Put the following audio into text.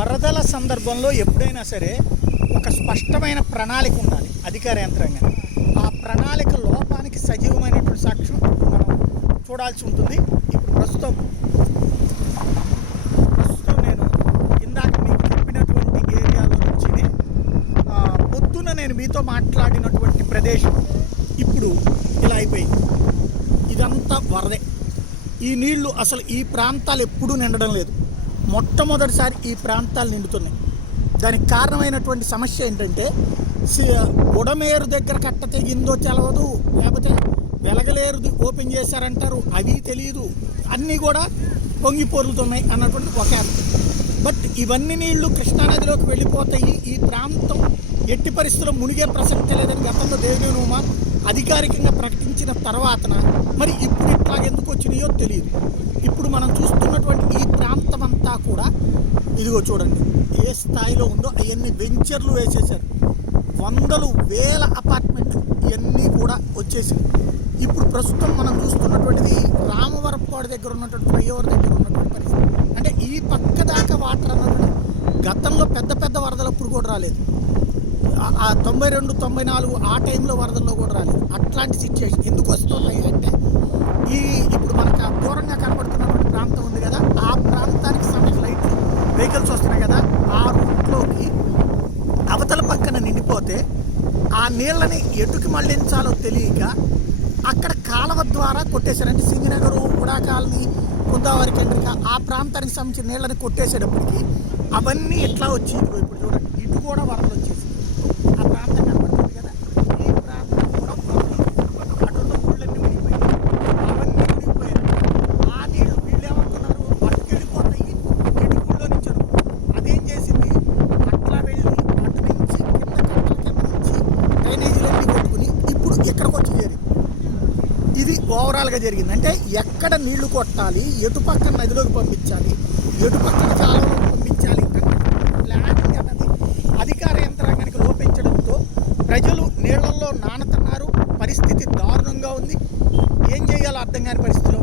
వరదల సందర్భంలో ఎప్పుడైనా సరే ఒక స్పష్టమైన ప్రణాళిక ఉండాలి అధికార యంత్రాంగం. ఆ ప్రణాళిక లోపానికి సజీవమైనటువంటి సాక్ష్యం మనం చూడాల్సి ఉంటుంది. ఇప్పుడు ప్రస్తుతం నేను ఇందాక మీకు చెప్పినటువంటి ఏరియాలో నుంచి పొద్దున నేను మీతో మాట్లాడినటువంటి ప్రదేశం ఇప్పుడు ఇలా అయిపోయింది. ఇదంతా వరదే. ఈ నీళ్లు అసలు ఈ ప్రాంతాలు ఎప్పుడూ నిండడం లేదు. మొట్టమొదటిసారి ఈ ప్రాంతాలు నిండుతున్నాయి. దానికి కారణమైనటువంటి సమస్య ఏంటంటే బుడమేరు దగ్గర కట్ట తెగిందో తెలవదు, లేకపోతే వెలగలేరుది ఓపెన్ చేశారంటారు, అవి తెలియదు, అన్నీ కూడా పొంగి పొరులుతున్నాయి అన్నటువంటి ఒక అర్థం. బట్ ఇవన్నీ నీళ్లు కృష్ణానదిలోకి వెళ్ళిపోతాయి, ఈ ప్రాంతం ఎట్టి పరిస్థితుల్లో మునిగే ప్రసక్తి లేదని గతంలో దేవినేని ఉమా అధికారికంగా ప్రకటించిన తర్వాతన మరి ఇప్పుడు ఇట్లా ఎందుకు వచ్చినాయో తెలియదు. ఇప్పుడు మనం చూస్తున్నటువంటి ఈ ప్రాంతం అంతా కూడా ఇదిగో చూడండి ఏ స్థాయిలో ఉందో. అవన్నీ వెంచర్లు వేసేసారు, వందలు వేల అపార్ట్మెంట్లు ఇవన్నీ కూడా వచ్చేసి ఇప్పుడు ప్రస్తుతం మనం చూస్తున్నటువంటిది రామవరపాడు దగ్గర ఉన్నటువంటి ఫ్లైఓవర్ దగ్గర ఉన్నటువంటి పరిస్థితి. అంటే ఈ పక్క దాకా వాటర్ అన్నటువంటి గతంలో పెద్ద పెద్ద వరదలు అప్పుడు కూడా రాలేదు. ఆ 92, 94 ఆ టైంలో వరదల్లో కూడా రాలేదు. అట్లాంటి సిచ్యువేషన్ ఎందుకు వస్తున్నాయి అంటే ఇప్పుడు మనకు దూరంగా కనబడుతున్నటువంటి ప్రాంతం ఉంది కదా, ఆ ప్రాంతానికి సంబంధించిన లైట్లు వెహికల్స్ వస్తున్నాయి కదా, ఆ రూట్లోకి అవతల పక్కన నిండిపోతే ఆ నీళ్ళని ఎటుకి మళ్లించాలో తెలియక అక్కడ కాలువ ద్వారా కొట్టేశారంటే సింగనగరు, ఉడా కాలనీ, గోదావరి కేంద్రిక ఆ ప్రాంతానికి సంబంధించిన నీళ్ళని కొట్టేసేటప్పటికి అవన్నీ ఎట్లా వచ్చి ఇప్పుడు చూడండి ఇటు కూడా వరదలు వచ్చేసి ఆ ప్రాంతం కనబడుతుంది కదా, ఈ ప్రాంతం కూడా అటులో ఊళ్ళన్నీ మునిగిపోయాయి, అవన్నీ మునిగిపోయారు. ఆ నీళ్ళు వీళ్ళు ఏమనుకున్నారు పట్టుకెళ్ళిపోతాయి ఇటు ఊళ్ళో నుంచి. అదేం చేసింది, అట్లా వెళ్ళి అటు నుంచి కింద కట్టల కింద నుంచి డ్రైనేజీలన్నీ కొట్టుకుని ఇప్పుడు ఇక్కడికి వచ్చి చేరింది. ఇది ఓవరాల్గా జరిగింది. అంటే ఎక్కడ నీళ్లు కొట్టాలి, ఎటు పక్కన నదిలోకి పంపించాలి, ఎటు పక్కన కాలువలోకి పంపించాలి ప్లానింగ్ అన్నది అధికార యంత్రాంగానికి లోపించడంతో ప్రజలు నీళ్లలో నానుతున్నారు. పరిస్థితి దారుణంగా ఉంది. ఏం చేయాలో అర్థం కాని పరిస్థితిలో